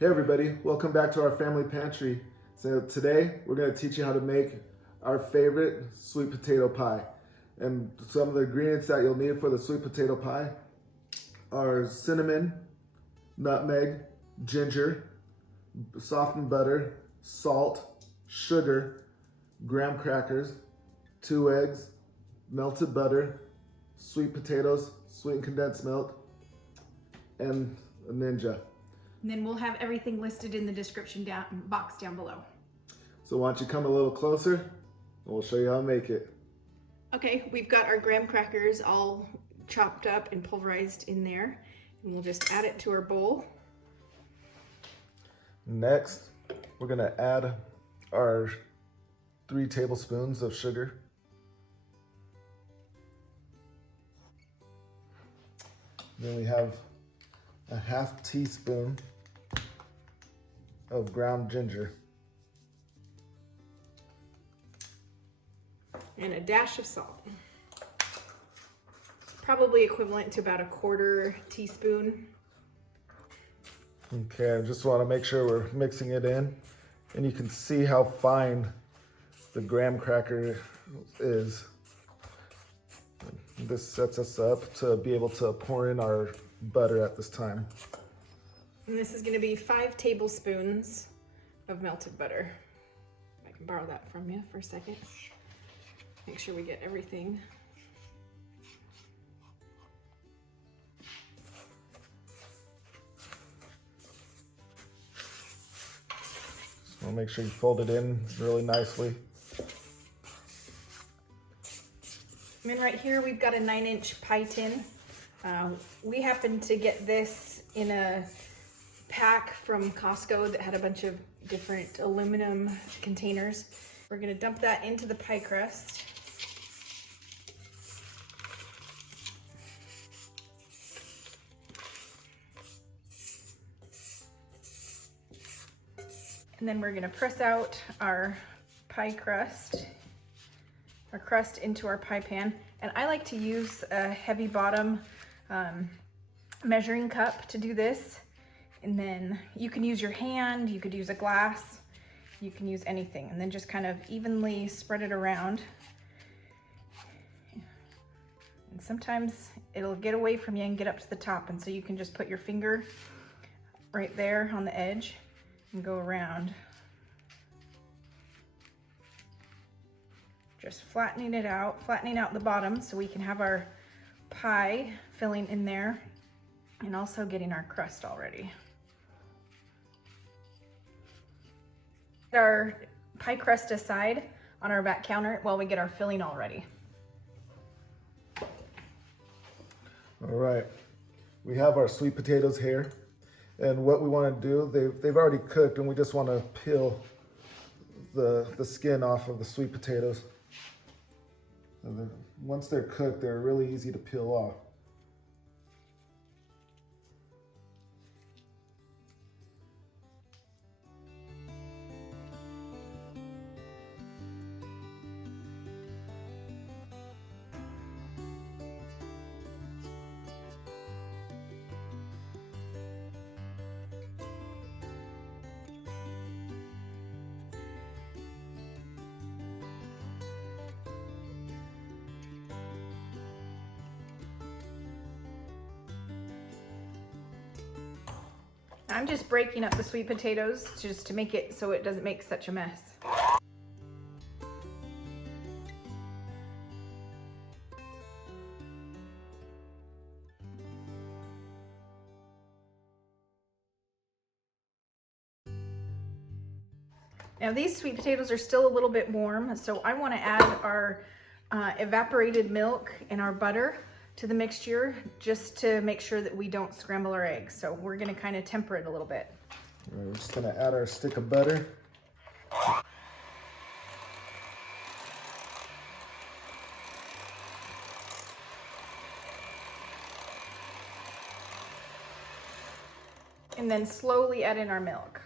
Hey everybody, welcome back to our family pantry. So today we're going to teach you how to make our favorite sweet potato pie. And some of the ingredients that you'll need for the sweet potato pie are cinnamon, nutmeg, ginger, softened butter, salt, sugar, graham crackers, 2 eggs, melted butter, sweet potatoes, sweetened condensed milk, and a Ninja. And then we'll have everything listed in the description box down below. So why don't you come a little closer and we'll show you how to make it. Okay, we've got our graham crackers all chopped up and pulverized in there. And we'll just add it to our bowl. Next, we're gonna add our 3 tablespoons of sugar. Then we have a 1/2 teaspoon of ground ginger. And a dash of salt. Probably equivalent to about a 1/4 teaspoon. Okay, I just wanna make sure we're mixing it in. And you can see how fine the graham cracker is. This sets us up to be able to pour in our butter at this time. And this is gonna be 5 tablespoons of melted butter. I can borrow that from you for a second. Make sure we get everything. So make sure you fold it in really nicely. And then right here, we've got a 9-inch pie tin. We happened to get this in a pack from Costco that had a bunch of different aluminum containers. We're gonna dump that into the pie crust. And then we're gonna press out our pie crust, our crust into our pie pan. And I like to use a heavy bottom measuring cup to do this. And then you can use your hand, you could use a glass, you can use anything. And then just kind of evenly spread it around. And sometimes it'll get away from you and get up to the top. And so you can just put your finger right there on the edge and go around. Just flattening it out, flattening out the bottom so we can have our pie filling in there and also getting our crust all ready. Our pie crust aside on our back counter while we get our filling all ready. All right, we have our sweet potatoes here. And what we want to do, they've already cooked, and we just want to peel the skin off of the sweet potatoes. And then once they're cooked, they're really easy to peel off. I'm just breaking up the sweet potatoes just to make it so it doesn't make such a mess. Now these sweet potatoes are still a little bit warm, so I want to add our evaporated milk and our butter to the mixture just to make sure that we don't scramble our eggs. So we're gonna kind of temper it a little bit. We're just gonna add our stick of butter. And then slowly add in our milk.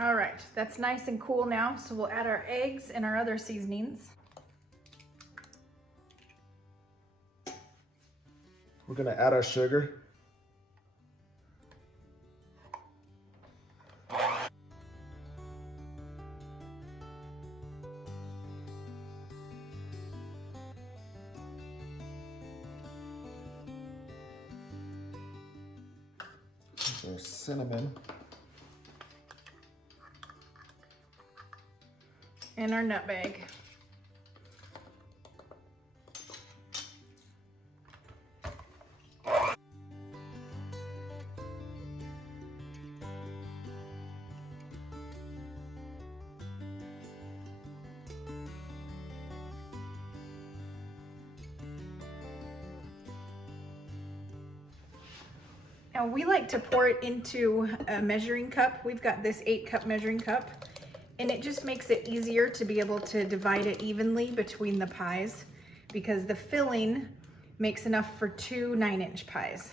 All right, that's nice and cool now, so we'll add our eggs and our other seasonings. We're gonna add our sugar. Our cinnamon. And our nutmeg. Now we like to pour it into a measuring cup. We've got this 8-cup measuring cup, and it just makes it easier to be able to divide it evenly between the pies because the filling makes enough for 2 9-inch pies.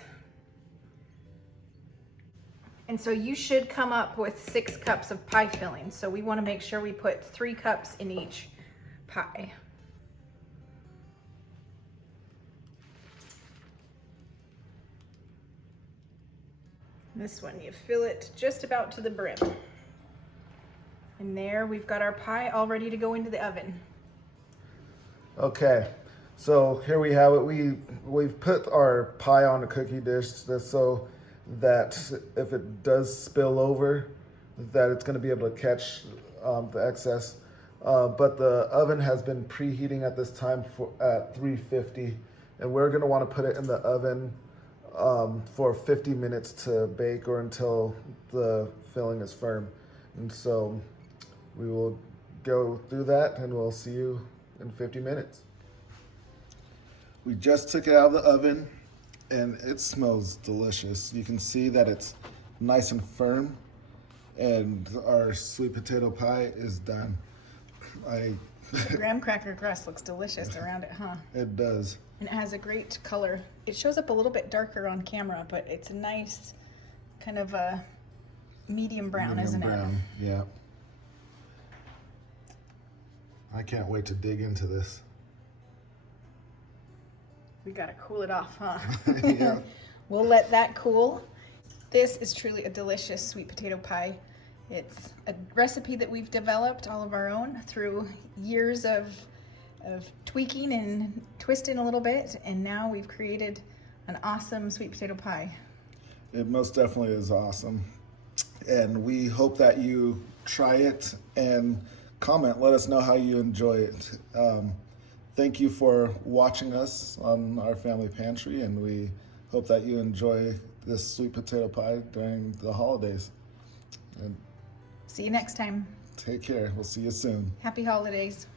And so you should come up with 6 cups of pie filling. So we want to make sure we put 3 cups in each pie. This one, you fill it just about to the brim. And there we've got our pie all ready to go into the oven. Okay, so here we have it. We've put our pie on a cookie dish so that if it does spill over, that it's going to be able to catch the excess. But the oven has been preheating at this time at 350, and we're going to want to put it in the oven for 50 minutes to bake or until the filling is firm. And so we will go through that and we'll see you in 50 minutes. We just took it out of the oven and it smells delicious. You can see that it's nice and firm and our sweet potato pie is done. The graham cracker crust looks delicious around it, huh? It does. And it has a great color. It shows up a little bit darker on camera, but it's a nice kind of a medium brown, isn't it? Medium brown, yeah. I can't wait to dig into this. We gotta cool it off, huh? Yeah. We'll let that cool. This is truly a delicious sweet potato pie. It's a recipe that we've developed all of our own through years of tweaking and twisting a little bit, and now we've created an awesome sweet potato pie. It most definitely is awesome. And we hope that you try it and comment. Let us know how you enjoy it. Thank you for watching us on our family pantry, and we hope that you enjoy this sweet potato pie during the holidays. And see you next time. take care. We'll see you soon. Happy holidays.